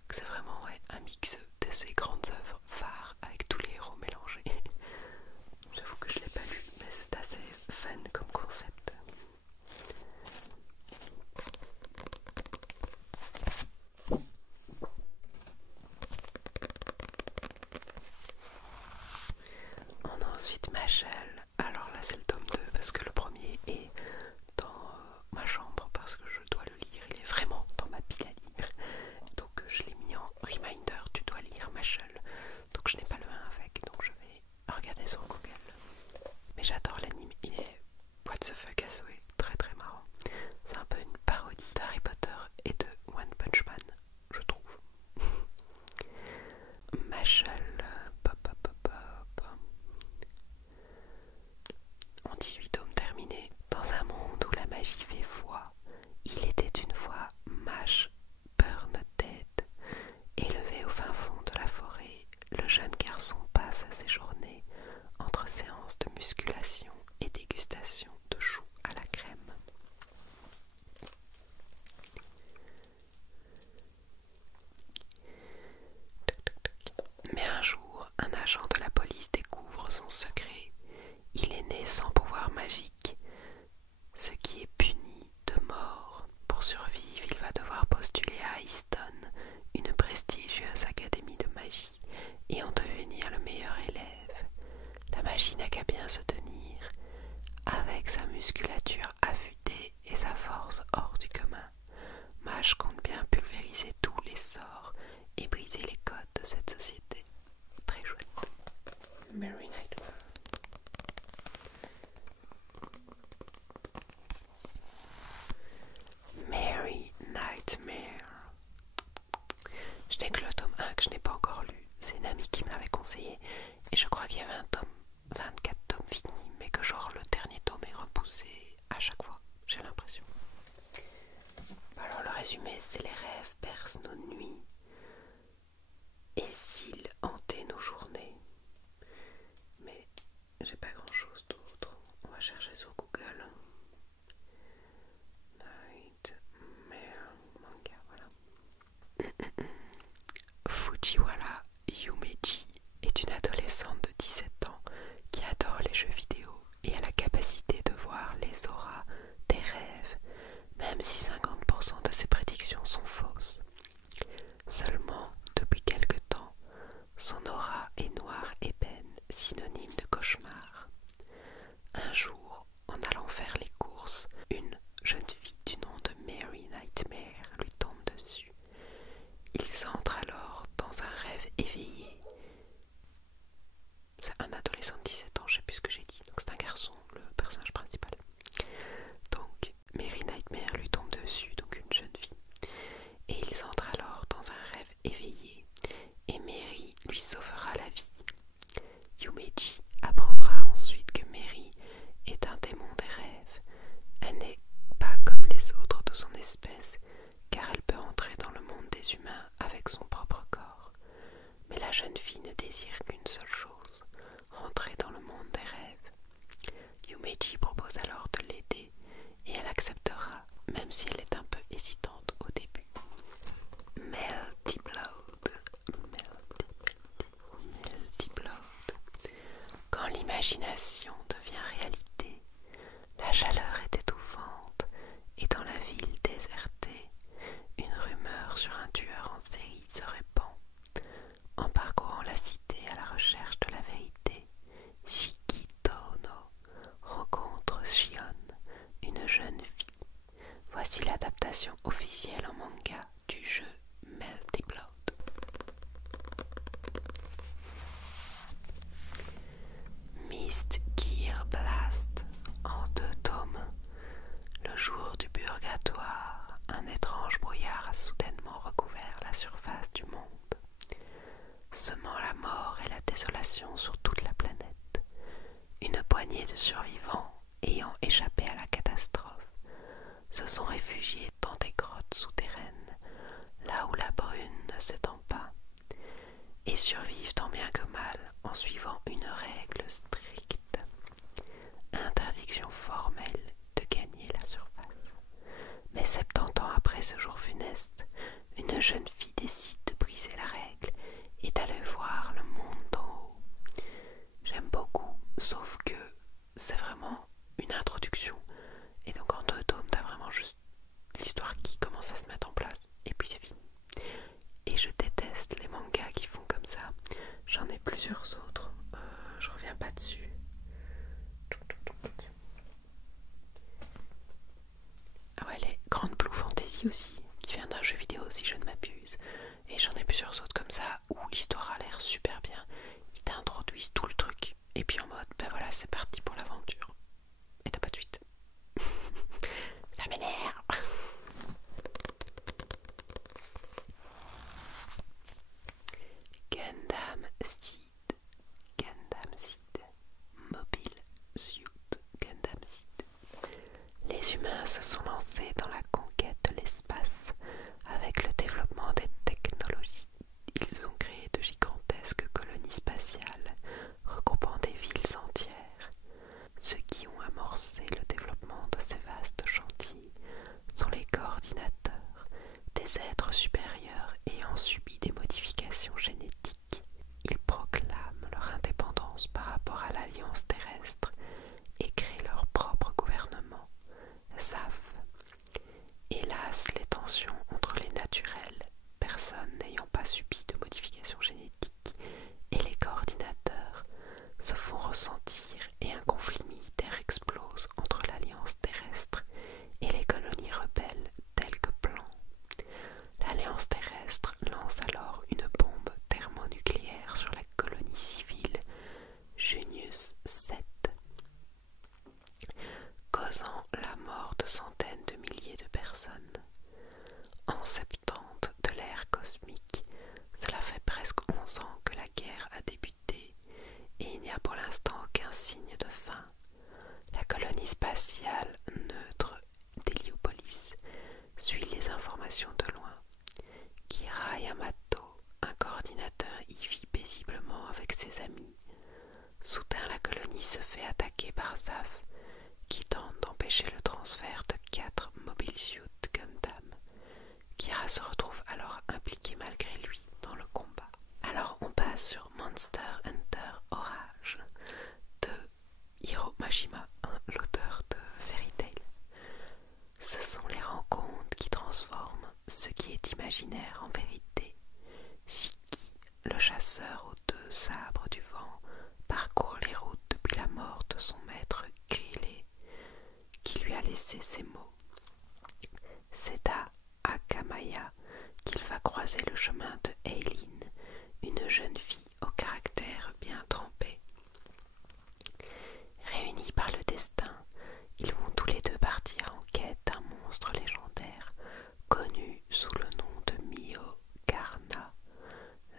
C'est vraiment un mix de ces grandes œuvres phares avec tous les héros mélangés. J'avoue que je ne l'ai pas lu, mais c'est assez fun comme concept. On a ensuite Machel. Alors là c'est le tome 2 parce que le premier est dans ma chambre parce que je dois le lire. Il est vraiment dans ma pile à lire. Donc je l'ai mis en reminder, tu dois lire Machel. Donc je n'ai pas le 1 avec, donc je vais regarder sur Google. Mais j'adore l'anime, il est what the fuck as way, très très marrant. C'est un peu une parodie d'Harry Potter et de One Punch Man, je trouve. Machel, pop pop pop pop. En 18 tomes terminés, dans un monde où la magie fait foi, il était une fois Mash Burndead. Élevé au fin fond de la forêt, le jeune garçon passe ses journées entre séances de musculation et dégustation de choux à la crème. Mais un jour, un agent de la police découvre son secret. Il est né sans pouvoir magique, ce qui est puni de mort. Pour survivre, il va devoir postuler à Easton, une prestigieuse académie de magie, et en devenir le meilleur élève. La magie n'a qu'à bien se tenir. Avec sa musculature affûtée et sa force hors du commun, Mash compte bien pulvériser tous les sorts et briser les codes de cette société. Très chouette. Merry Nightmare. Merry Nightmare. Je n'ai que le tome 1 que je n'ai pas encore lu. C'est une amie qui me l'avait conseillé. Et je crois qu'il y avait un tome, 24 tomes finis, mais que genre le dernier tome est repoussé à chaque fois, j'ai l'impression. Alors le résumé, c'est les rêves percent nos nuits et s'ils hantaient nos journées. Mais j'ai pas grand chose d'autre. On va chercher sur Google. Nightmare manga, voilà. Fujiwara Yumeji est une adolescente de 17 ans qui adore les jeux vidéo et a la capacité de voir les auras des rêves, même si 50% de ses prédictions sont fausses. Seulement, depuis quelque temps, son aura est noire ébène, synonyme de cauchemar. Un jour, en allant faire les courses, une jeune fille du nom de Merry Nightmare lui tombe dessus. Ils entrent alors dans un rêve éveillé. C'est un adolescent de 17 ans, je sais plus ce que j'ai dit, donc c'est un garçon, le personnage principal. Donc Merry Nightmare lui tombe dessus, donc une jeune fille, et ils entrent alors dans un rêve éveillé, et Merry lui sauvera la vie. Yumeji apprendra ensuite que Merry est un démon des rêves. Elle n'est pas comme les autres de son espèce, car elle peut entrer dans le monde des humains avec son propre corps. Mais la jeune fille ne désire qu'une seule chose, rentrer dans le monde des rêves. Yumeji propose alors de l'aider, et elle acceptera, même si elle est un peu hésitante au début. Melty Blood. Melty Blood. Quand l'imagination devient réalité, la chaleur est étouffante, et dans la ville désertée, une rumeur sur un tueur en série se répand. En parcourant la cité à la recherche de la vérité, Shiki Tono rencontre Shion, une jeune fille. Voici l'adaptation officielle en manga du jeu Melty Blood. Mist Gear Blast en 2 tomes. Le jour du purgatoire, un étrange brouillard a soudainement recouvert la surface du monde, semant la mort et la désolation sur toute la planète. Une poignée de survivants ayant échappé à la catastrophe se sont réfugiés dans des grottes souterraines, là où la brune ne s'étend pas, et survivent tant bien que mal en suivant une règle stricte: interdiction formelle de gagner la surface. Mais 70 ans après ce jour funeste, une jeune fille décide de briser la règle et d'aller voir le monde d'en haut. J'aime beaucoup, sauf que c'est vraiment une introduction. Et donc en 2 tomes, t'as vraiment juste l'histoire qui commence à se mettre en place. Et puis c'est fini. Et je déteste les mangas qui font comme ça. J'en ai plusieurs autres. Je reviens pas dessus. Ah ouais, les Grand Blue Fantasy aussi, qui vient d'un jeu vidéo si je ne m'abuse. Et j'en ai plusieurs autres comme ça où l'histoire a l'air super bien. Ils t'introduisent tout le truc. Et puis en mode, ben voilà, c'est parti pour l'aventure. Et t'as pas de suite. Ça m'énerve. Gundam Seed. Gundam Seed. Mobile Suit Gundam Seed. Les humains se sont lancés dans la conquête de l'espace avec le développement des technologies. Ils ont créé de gigantesques colonies spatiales regroupant des villes entières. Ceux qui ont amorcé le développement de ces vastes chantiers sont les coordinateurs, des êtres supérieurs ayant subi des modifications génétiques. Ils proclament leur indépendance par rapport à l'Alliance terrestre et créent leur propre gouvernement, ZAF. Hélas, les tensions entre les naturels, personnes n'ayant pas subi de modifications génétiques, et les coordinateurs se font ressentir et un conflit militaire explose entre l'Alliance terrestre et les colonies rebelles telles que Plan. L'Alliance terrestre lance alors une bombe thermonucléaire sur la colonie civile Junius 7, causant la mort de centaines de milliers de personnes. En 70 de l'ère cosmique, cela fait presque 11 ans que la guerre a débuté et il n'y a pour l'instant aucun signe de fin. La colonie spatiale neutre d'Héliopolis suit les informations de loin. Kira Yamato, un coordinateur, y vit paisiblement avec ses amis. Soudain, la colonie se fait attaquer par ZAF, qui tente d'empêcher le transfert de 4 Mobile Suit Gundam. Kira se retrouve alors impliqué malgré lui dans le combat. Alors on passe sur Monster Hunter Orage de Hiro Mashima, l'auteur de Fairy Tail. Ce sont les rencontres qui transforment ce qui est imaginaire en vérité. Shiki, le chasseur aux 2 sabres du vent, parcourt les routes depuis la mort de son maître Krilé, qui lui a laissé ces mots. C'est à Akamaya qu'il va croiser le chemin de Eileen, une jeune fille au caractère bien trempé. Réunis par le destin, ils vont tous les deux partir en quête d'un monstre légendaire connu sous le nom de Mio Garna.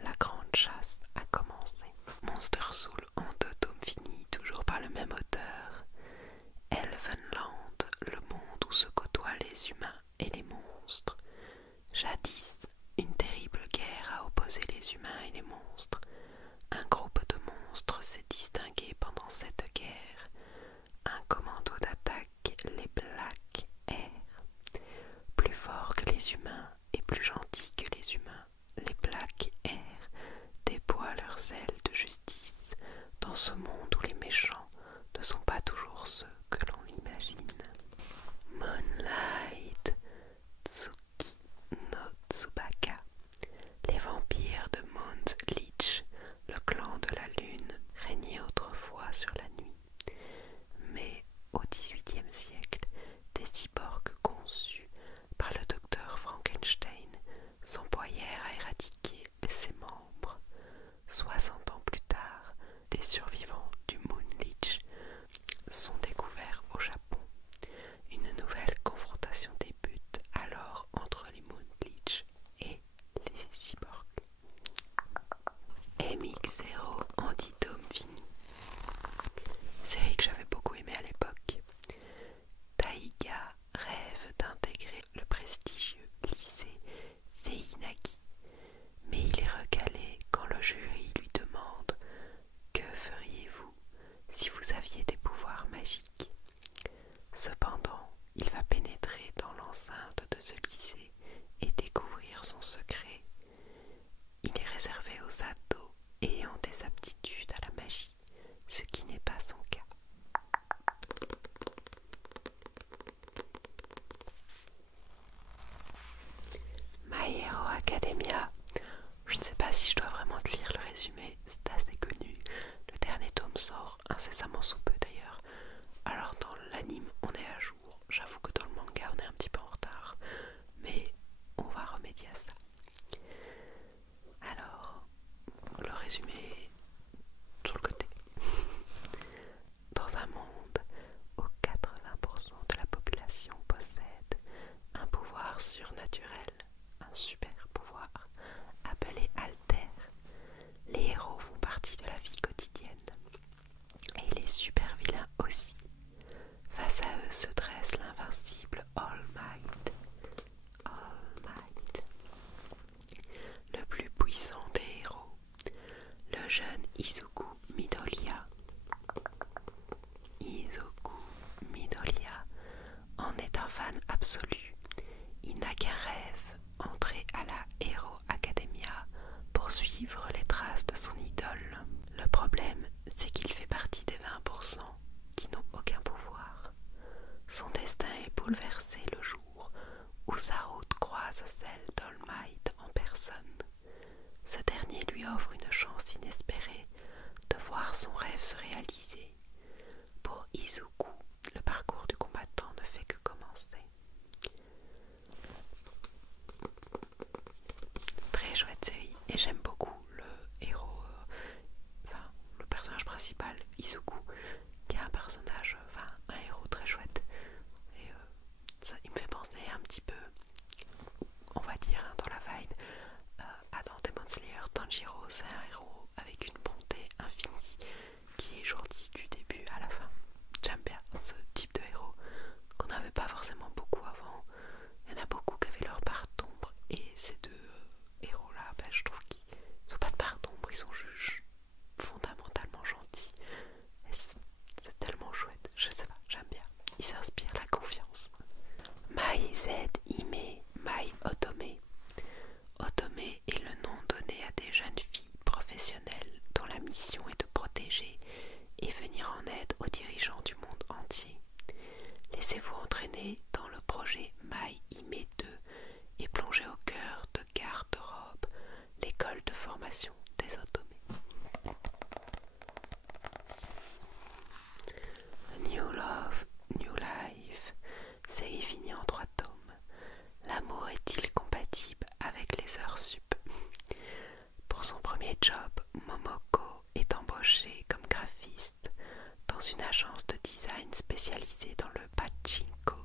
La grande chasse a commencé. Monster Soul en 2 tomes finis, toujours par le même auteur. Elvenland, le monde où se côtoient les humains et les monstres. Jadis, une terrible guerre a opposé les humains et les monstres. Un groupe de Academia. Je ne sais pas si je dois vraiment te lire le résumé, c'est assez connu. Le dernier tome sort incessamment sous peu d'ailleurs. Alors dans l'anime on est à jour, j'avoue que dans le manga on est un petit peu en retard, mais on va remédier à ça. Alors, le résumé sur le côté. Dans un monde où 80% de la population possède un pouvoir surnaturel, un super pouvoir appelé Alter, les héros font partie de la vie quotidienne. Et les super vilains aussi. Face à eux se dresse l'invincible All Might. All Might. Le plus puissant des héros. Le jeune Izuku Midoriya. Izuku Midoriya en est un fan absolu. Il n'a qu'un rêve, entrer à la Hero Academia pour suivre les traces de son idole. Le problème, c'est qu'il fait partie des 20% qui n'ont aucun pouvoir. Son destin est bouleversé le jour où sa route croise celle d'All Might en personne. Ce dernier lui offre une chance inespérée de voir son rêve se réaliser. Pour Izuku, le parcours du combattant ne fait que commencer. Très chouette série et j'aime beaucoup le héros, le personnage principal, Izuku, qui est un personnage, un héros très chouette. Et ça, il me fait penser un petit peu, on va dire, dans la vibe, à dans Demon Slayer. Tanjiro, c'est un héros avec une bonté infinie qui est gentil du début à la fin. J'aime bien ce type de héros qu'on n'avait pas forcément beaucoup avant. Il y en a beaucoup qui avaient leur part d'ombre et ces deux héros là, je trouve qu'ils n'ont pas de part d'ombre, ils sont juste fondamentalement gentils. C'est tellement chouette, je sais pas, j'aime bien. Ils s'inspirent la confiance. Mai Z Hime Mai Otome. Otome est le nom donné à des jeunes filles professionnelles dont la mission est de protéger et venir en aide aux dirigeants du monde entier. Laissez-vous entraîner dans le projet Mai Hime 2 et plongez au cœur de Garde-robe, l'école de formation des Otome. New Love, New Life, série finie en 3 tomes. L'amour est-il compatible avec les heures sup? Pour son premier job, Momoko est embauchée comme graphiste dans une agence de design spécialisée dans le pachinko.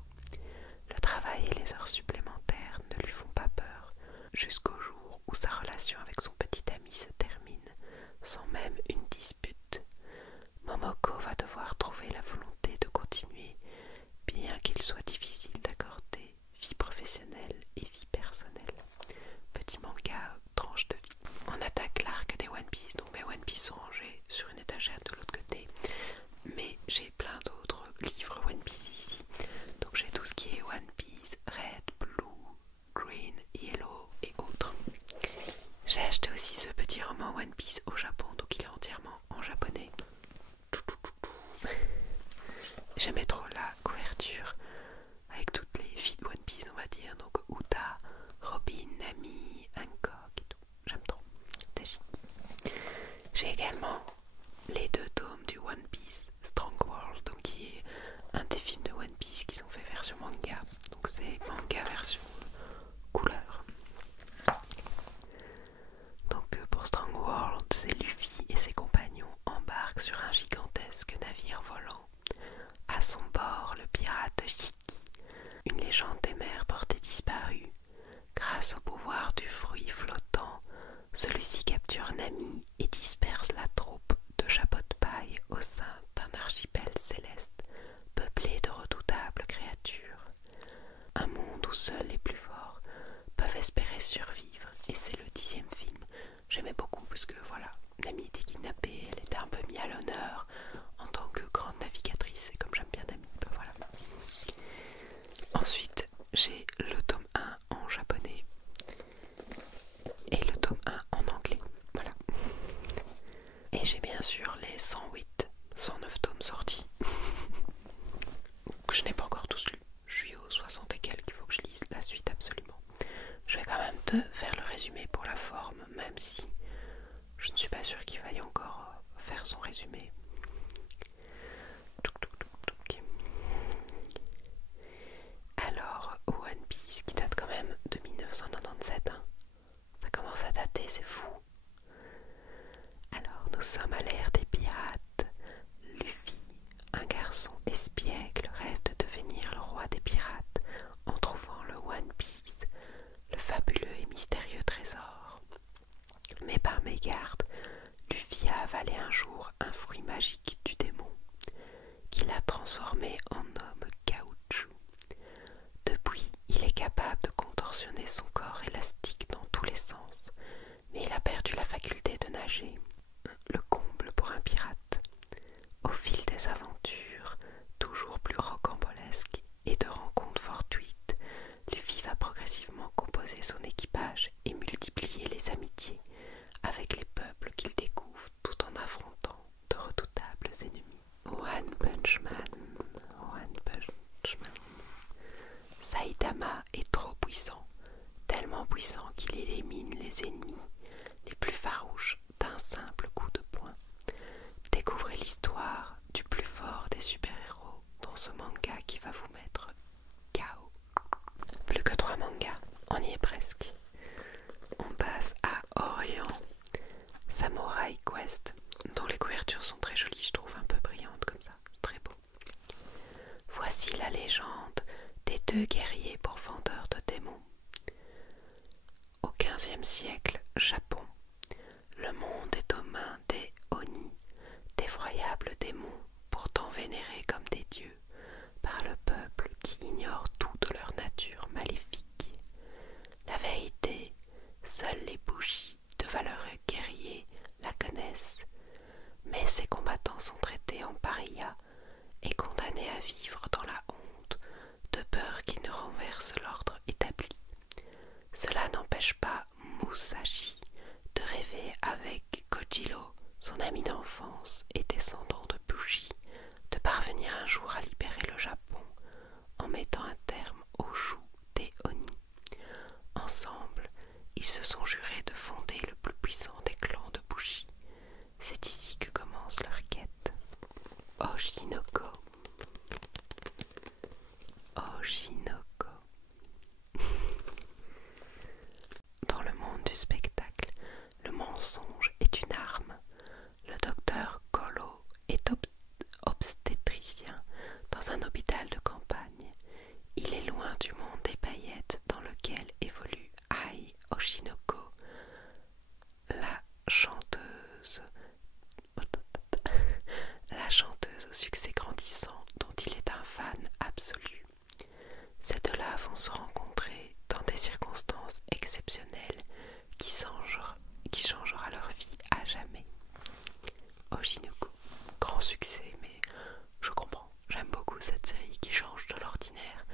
Le travail et les heures supplémentaires ne lui font pas peur, jusqu'au jour où sa relation avec son petit ami se termine, sans même une dispute. Momoko va devoir trouver la volonté de continuer, bien qu'il soit difficile d'accorder vie professionnelle et vie personnelle. Petit manga, tranche de vie. On attaque l'arc des One Piece, donc mes One Piece sont rangés sur une étagère de l'autre côté, mais j'ai plein d'autres livres One Piece ici. Donc j'ai tout ce qui est One Piece, Red, Blue, Green, Yellow et autres. J'ai acheté aussi ce petit roman One Piece au Japon, donc il est entièrement en japonais. J'aimais trop la couverture avec toutes les filles de One Piece, on va dire, donc Uta, Robin, Nami, Hancock et tout. J'aime trop. Taji. J'ai également les 2 tomes du One Piece Strong World, donc qui est un des films de One Piece qui sont faits version manga. Donc c'est manga version couleur. Donc pour Strong World, c'est Luffy et ses compagnons embarquent sur un gigantesque navire volant. À son bord, le pirate Shiki, une légende des mers portée disparue. Grâce au pouvoir du fruit flottant, celui-ci capture Nami et disperse la troupe de chapeaux de paille au sein d'un archipel céleste peuplé de redoutables créatures. Un monde où seuls les plus forts peuvent espérer survivre, et c'est le 10e film. J'aimais beaucoup parce que voilà, Nami était kidnappée, elle était un peu mise à l'honneur en tant que grande navigatrice, et comme j'aime bien Nami, ben voilà. Ensuite, j'ai le tome 1 en japonais et le tome 1 en anglais, voilà. Et j'ai bien sûr les 109 tomes sortis que je n'ai pas encore tous lus. Je suis aux 60 et quelques, il faut que je lise la suite absolument. Je vais quand même te faire le résumé Kurama est trop puissant, tellement puissant qu'il élimine les ennemis les plus farouches d'un simple coup de poing. Découvrez l'histoire du plus fort des super-héros dans ce manga qui va vous mettre KO. Plus que 3 mangas, on y est presque. On passe à Orient Samurai Quest, dont les couvertures sont très jolies, je trouve un peu brillantes comme ça, c'est très beau. Voici la légende des 2 guerriers pourfendeurs de démons. Au XVe siècle, Japon. Le monde est aux mains des Oni, d'effroyables démons, pourtant vénérés comme des dieux par le peuple qui ignore toute leur nature maléfique. La vérité, seuls les bougies de valeureux guerriers la connaissent, mais ces combattants sont traités en paria et condamnés à vivre dans la honte, de peur qu'ils ne renversent l'ordre établi. Cela n'empêche pas Musashi de rêver avec Kojiro, son ami d'enfance et descendant de Bushi, de parvenir un jour à libérer le Japon en mettant un terme au joug des Oni. Ensemble, ils se sont jurés de fonder le plus puissant des clans de Bushi. C'est ici que commence leur quête. Oshinoko. Oshinoko. Dans le monde du spectacle, le mensonge est une arme. Le docteur Kolo est obstétricien dans un hôpital de campagne. Il est loin du monde des paillettes dans lequel évolue Ai Oshinoko, la chanteuse au succès grandissant dont il est un fan absolu. Ces deux-là vont se rencontrer dans des circonstances exceptionnelles qui changera leur vie à jamais. Oshinoko, grand succès, mais je comprends, j'aime beaucoup cette série qui change de l'ordinaire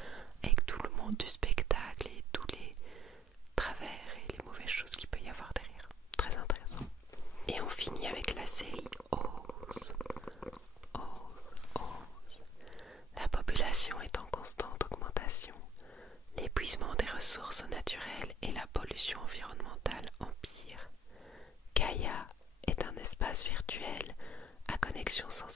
avec tout le monde du spectacle et tous les travers et les mauvaises choses qu'il peut y avoir derrière. Très intéressant. Et on finit avec la série Oz. La population est en constante augmentation. L'épuisement des ressources naturelles et la pollution environnementale empirent. Gaïa est un espace virtuel à connexion sans